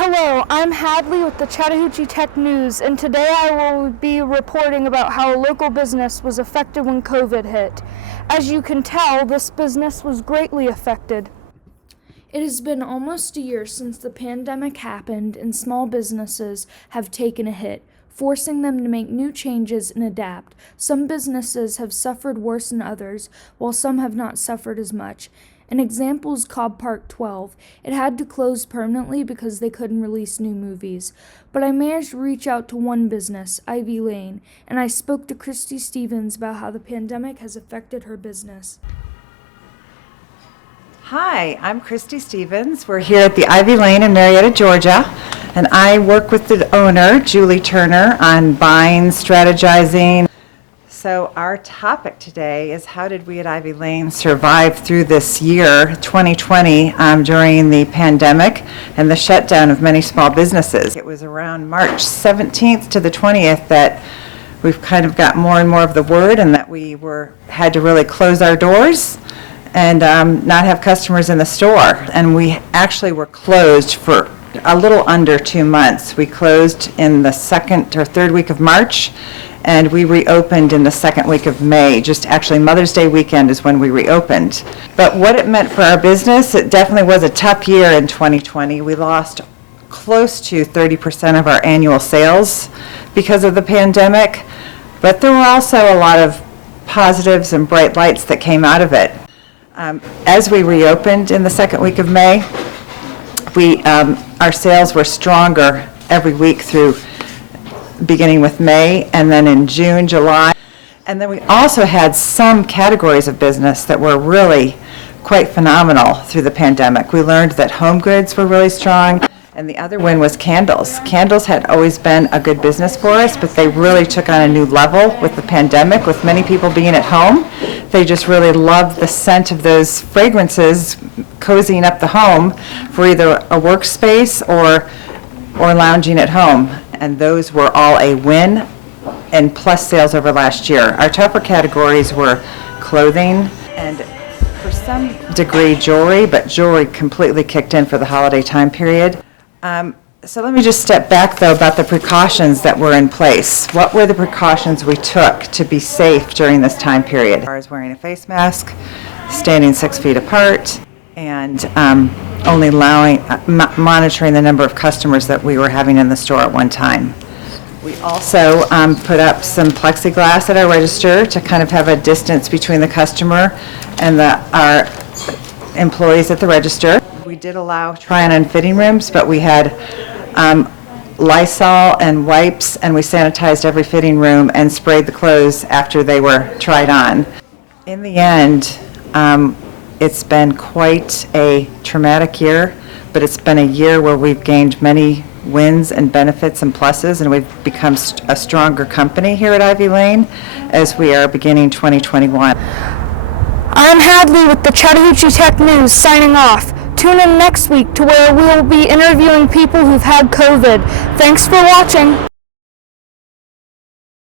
Hello, I'm Hadley with the Chattahoochee Tech News, and today I will be reporting about how a local business was affected when COVID hit. As you can tell, this business was greatly affected. It has been almost a year since the pandemic happened, and small businesses have taken a hit, forcing them to make new changes and adapt. Some businesses have suffered worse than others, while some have not suffered as much. An example is Cobb Park 12. It had to close permanently because they couldn't release new movies. But I managed to reach out to one business, Ivy Lane, and I spoke to Christy Stevens about how the pandemic has affected her business. Hi, I'm Christy Stevens. We're here at the Ivy Lane in Marietta, Georgia, and I work with the owner, Julie Turner, on buying, strategizing. So our topic today is how did we at Ivy Lane survive through this year, 2020, during the pandemic and the shutdown of many small businesses. It was around March 17th to the 20th that we've kind of got more and more of the word and that we had to really close our doors and not have customers in the store. And we actually were closed for a little under 2 months. We closed in the second or third week of March, and we reopened in the second week of May. Just actually Mother's Day weekend is when we reopened. But what it meant for our business, it definitely was a tough year in 2020. We lost close to 30% of our annual sales because of the pandemic, but there were also a lot of positives and bright lights that came out of it. As we reopened in the second week of May, our sales were stronger every week through beginning with May, and then in June, July. And then we also had some categories of business that were really quite phenomenal through the pandemic. We learned that home goods were really strong, and the other one was candles. Candles had always been a good business for us, but they really took on a new level with the pandemic, with many people being at home. They just really loved the scent of those fragrances cozying up the home for either a workspace or lounging at home. And those were all a win and plus sales over last year. Our tougher categories were clothing and for some degree jewelry, but jewelry completely kicked in for the holiday time period. So let me just step back though about the precautions that were in place. What were the precautions we took to be safe during this time period? As far as wearing a face mask, standing 6 feet apart, and only monitoring the number of customers that we were having in the store at one time. We also put up some plexiglass at our register to kind of have a distance between the customer and our employees at the register. We did allow try-on and fitting rooms, but we had Lysol and wipes, and we sanitized every fitting room and sprayed the clothes after they were tried on. In the end, it's been quite a traumatic year, but it's been a year where we've gained many wins and benefits and pluses, and we've become a stronger company here at Ivy Lane as we are beginning 2021. I'm Hadley with the Chattahoochee Tech News, signing off. Tune in next week to where we will be interviewing people who've had COVID. Thanks for watching.